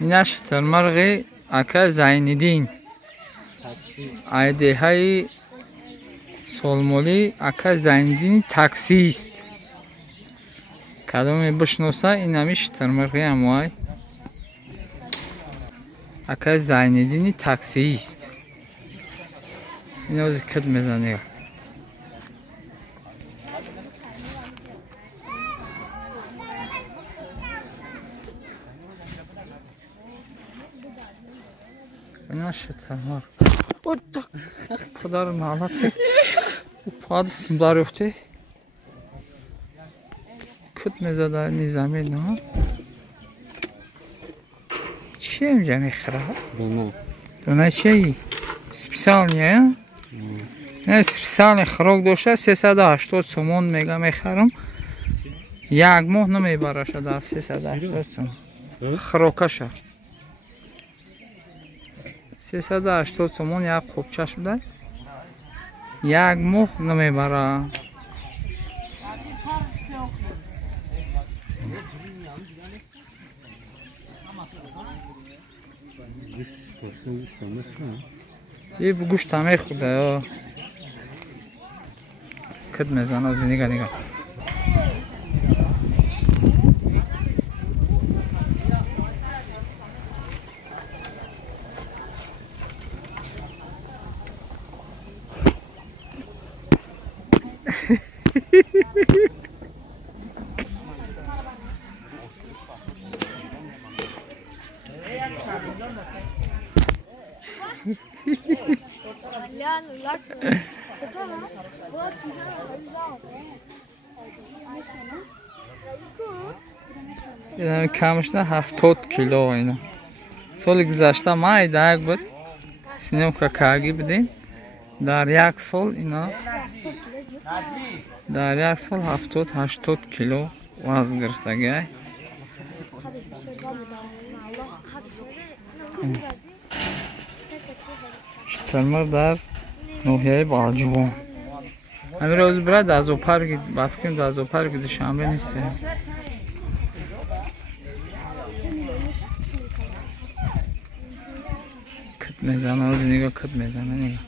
اینش شترمرغ اکا زینالدین ایده های سالمالی اکا زینالدین تاکسی است. کدام بشناسه این همیش شترمرغ هموای اکا زینالدین تاکسی است. این از کد میزنه. اینا شترمرغ. او پدر نالت. پاد سیمدار افته. کد میزده نظامی نه. چی اینجا میخره؟ دونه چی؟ سپیسال نیه؟ نه سپیسال خراک داشته 380 سومون میگه میخرم. یک ماه نمیبره شده 380 سومون. خراکشه. 380 سومون یک خوبچه شده. یک ماه نمیبره. یه گوشت همه خوده یا کد میزنه از نگاه نگاه. اینا کمش نه 70 کیلو اینا. سال گذشته ما ایده یک بود سینم که کارگی بدیم در یک سال اینا در یک سال 70-80 کیلو وزن گرفتگی. شترمرغ در ناحیه بالجوان. همین روز برای دازو پارک بافکیم دازو پارک دوشنبه نیسته. کت میزنه از نگاه کت میزنه نگاه.